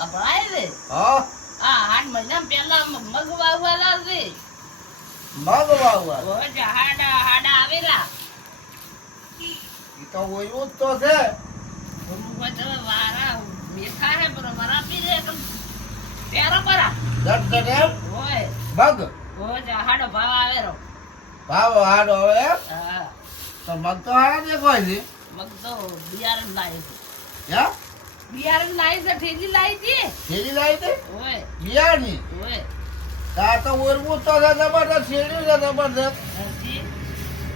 અભરાય રે હા આ 8 મહિના પહેલા મગ વાવવાલા છે મગ વાવવા ઓય હાડા હાડા આવેલા ઈ તો ઓયું જ તો છે બધો વારા મેઠા હે પર વરા પી રે એકમ પેરા પરા દટ દટ એમ ઓય મગ ઓય હાડો ભાવ આવેરો ભાવ હાડો હવે એમ હા તો મગ તો હારા દેખાય છે મગ તો બિયારણ લાવી છે હે બિયારણ લાવી છે ઠેલી લાવી છે શેરી લાવી તે ઓય બિયારની ઓય આ તો ઓરવું તો છે જબરદસ્ત શેરી છે જબરદસ્ત હજી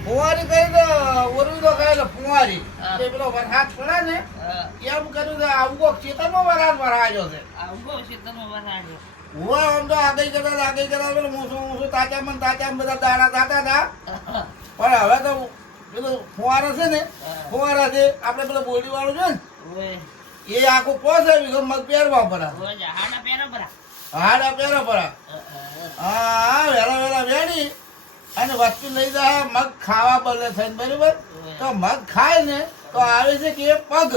ફુવારી કઈ ને ઓરવું તો કઈ ને ફુવારી હા. તે પેલો વરસાદ પડે ને હા એમ કર્યું છે આવું ખેતરમાં વરસાદ ભરાયો છે આવો છે તમે વરાડ્યો હું આમ તો આગળ કરતા પેલું મૂસું તાચામાં બધા દાડા થતા હતા પણ હવે તો પેલું ફુવારા છે ને ફુવારા છે આપણે પેલું બોડી વાળું છે ને ઓય એ આખું પોસ આવી ગયું મગ પહેરવા પડે ઓય હાડા પેરા પરા હાડા પહેરવા પડે હા વેલા વેલા વેડી અને વસ્તુ લઈ જાય મગ ખાવા બદલે થઈને બરોબર તો મગ ખાય ને તો આવે છે કે એ પગ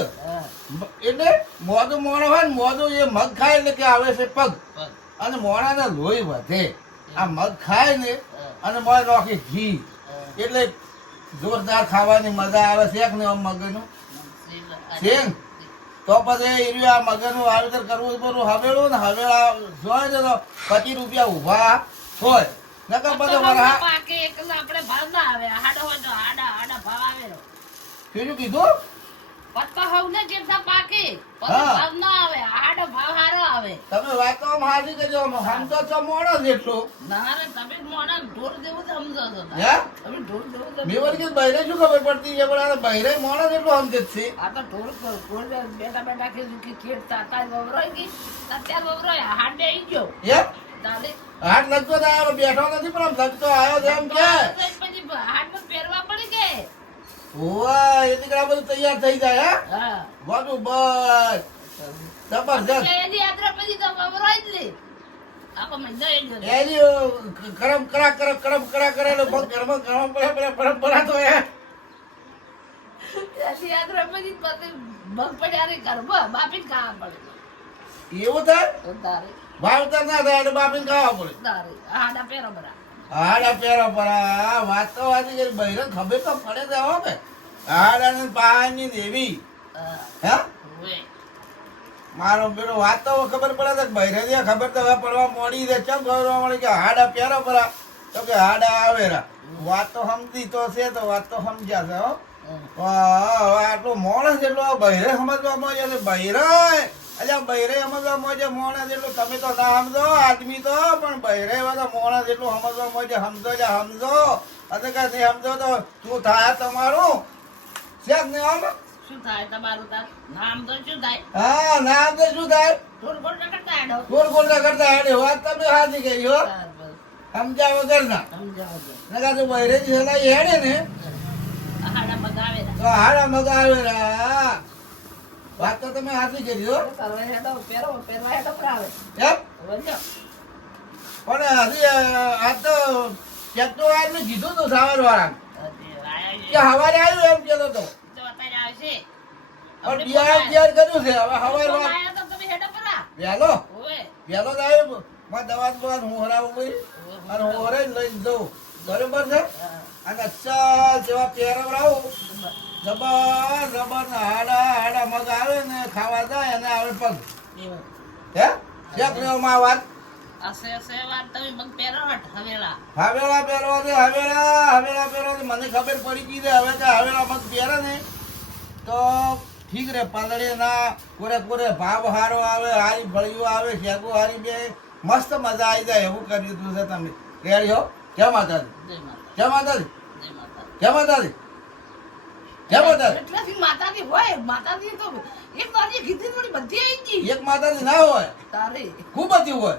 એટલે મોઢું મોણો હોય ને મોઢું એ મગ ખાય એટલે કે આવે છે પગ અને મોણાના લોહી વધે આ મગ ખાય ને અને મોય નાખી ઘી એટલે જોરદાર ખાવાની મજા આવે છે ને મગનું છે તો પછી એર્યું આ મગનું વાવેતર કરવું પડું હવેળું ને હવેળા જોઈ ને તો 25 રૂપિયા ઊભા હોય નકર પછી વરહા પાકે એકલા આપણે ભાવ ના આવે હાડો હોય તો હાડા હાડા ભાવ આવેલો શું કીધું પત્તો હવને જેટલા પાકે પછી હા. ભાવ ના આવે હાડો ભાવ હારો આવે તમે વાત તો આમ હાજી કરજો આમ તો છો મોણો જ એટલું ના રે તમે મોણા ઢોર જેવું જ સમજો છો હે તમે ઢોર જેવું જ મેં વળી કીધું બહેરે શું ખબર પડતી છે પણ આ બહેરે મોણો જ એટલું સમજે જ છે આ તો ઢોર બેઠા બેઠા કીધું કે ખેડ તાતા વવરાઈ ગઈ અત્યારે વવરાય હાડે આવી ગયો હે તાલે હાથ લગતો તો આવ્યો બેઠો નથી પણ આમ લગતો આવ્યો છે એમ કે પછી હાડમાં પહેરવા પડી કે ઓવા એટલી કડા બધું તૈયાર થઈ જાય હા હે બધું બસ જબરજસ્ત એની યાત્રા પછી તો વવરાઈ જ લે આખો મહિનો એ જ એની કરમ કરા કરેલો બહુ ઘરમાં પરંપરા તો એ એની યાત્રા પછી મગ પડ્યા રે ઘરમાં બાપી ખાવા પડે એવું થાય તો તારે વાવતર ના થાય એટલે બાપીને ખાવા પડે તારે હાડા પહેરો બરા હાડા પેરો પર આ વાત તો વાતી કરી બહેરે ખબર તો પડે છે હો કે હાડા ને પાણી દેવી હે ઓય મારો બેટો વાત તો ખબર પડે છે બહેરે દે ખબર તો હવે પડવા મોડી છે ચમ ખબર મળી કે હાડા પેરો પર તો કે હાડા આવેરા વાત તો સમજી તો છે તો વાત તો સમજ્યા છે હો હવે આટલું માણસ એટલો બહેરે સમજવા મળે છે બહેરે અલ્યા બહેરે સમજવા મળે માણસ એટલું તમે તો ના સમજો આદમી તો પણ બહેરે બધા માણસ એટલું સમજવા મળે સમજો અને કઈ નહીં સમજો તો શું થાય તમારું છે જ નહીં આમ શું થાય તમારું તાર નામ તો શું થાય હા નામ તો શું થાય થોડ ગોળ કરતા હેડો ગોળ ગોળ કરતા હેડે વાત તમે હાથી કરી હો સમજ્યા વગર ના સમજાવજો નકા તો બહેરે થી સલાઈ હેડે ને હાડા મગાવે તો હાડા મગાવેલા વાત તો તમે હાથી કરી હો કરવા હેડો પહેરવા હેડો કરાવે એમ વળજો પણ હજી આ તો ટ્રેક્ટર વાળાને કીધું તું સાવર વાળા કે હવારે આવ્યું એમ કેતો તો તો અત્યારે આવશે પણ બિયાર કર્યું છે હવે હવાર વાર આયા તો તમે હેડો કરા વહેલો ઓય વહેલો જ આવ્યો માં દવા દવા હું હરાવું ભાઈ અને હું હરે લઈને જઉં બરોબર છે અને ચાલ જેવા પહેરવડાવું જબર ને હાડા મગ આવે ને ખાવા જાય અને આવે પગ હે શેક લેવામાં વાત અસે વાત તમે મગ પહેરો હટ હવેલા હવેલા પહેરવા છે હવેલા પહેરવા છે મને ખબર પડી ગઈ છે હવે કે હવેલા મગ પહેરે ને તો ઠીક રે પાંદડે ના પૂરે ભાવ હારો આવે હારી ફળીઓ આવે શેકો હારી બે મસ્ત મજા આવી જાય એવું કરી દીધું છે તમે રેડી હો જય માતાજી જય માતા જય માતાજી જય માતાજી જય માતાજી એટલાથી માતાજી હોય માતાજી તો એક તારી કીધી થોડી બધી આવી ગઈ એક માતાજી ના હોય તારે ખૂબ બધી હોય